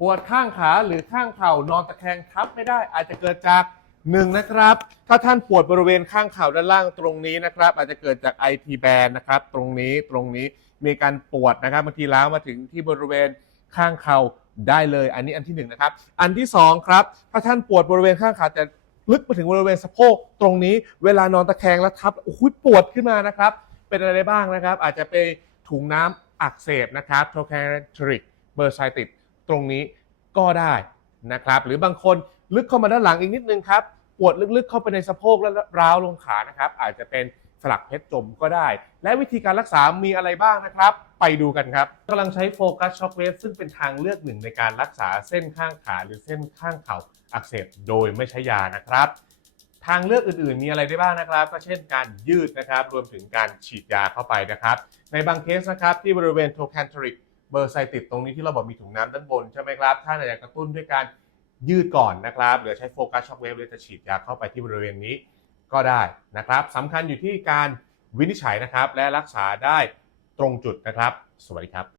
ปวดข้างขาหรือข้างเข่านอนตะแคงทับไม่ได้อาจจะเกิดจากหนึ่งนะครับ ถ้าท่านปวดบริเวณข้างเข่าด้านล่างตรงนี้นะครับ อาจจะเกิดจาก IT band นะครับ ตรงนี้ตรงนี้มีการปวดนะครับบางทีล้าวมาถึงที่บริเวณข้างเข่าได้เลย อันนี้อันที่หนึ่งนะครับ อันที่สองครับถ้าท่านปวดบริเวณข้างขาจะลึกไปถึงบริเวณสะโพกตรงนี้เวลานอนตะแคงแล้วทับโอ้โหปวดขึ้นมานะครับ เป็นอะไรบ้างนะครับ อาจจะเป็นถุงน้ำอักเสบนะครับ t r o c h a t r i c b u r s i t i s ตรงนี้ก็ได้นะครับหรือบางคนลึกเข้ามาด้านหลังอีกนิดนึงครับปวดลึกๆเข้าไปในสะโพกและร้าวลงขานะครับอาจจะเป็นสลักเพชรจมก็ได้ และวิธีการรักษามีอะไรบ้างนะครับ ไปดูกันครับกำลังใช้โฟกัสช็อคเวฟซึ่งเป็นทางเลือกหนึ่งในการรักษาเส้นข้างขาหรือเส้นข้างเข่าอักเสบโดยไม่ใช้ยานะครับ ทางเลือกอื่นๆ มีอะไรได้บ้างนะครับ ก็เช่นการยืดนะครับ รวมถึงการฉีดยาเข้าไปนะครับ ในบางเคสนะครับที่บริเวณโทแคนทริก เบอร์ไซติดตรงนี้ที่เราบอกมีถุงน้ำด้านบนใช่ไหมครับ ถ้าอยากกระตุ้นด้วยการยืดก่อนนะครับหรือใช้โฟกัสช็อคเวฟหรือจะฉีดยาเข้าไปที่บริเวณนี้ก็ได้นะครับสำคัญอยู่ที่การวินิจฉัยนะครับ และรักษาได้ตรงจุดนะครับ สวัสดีครับ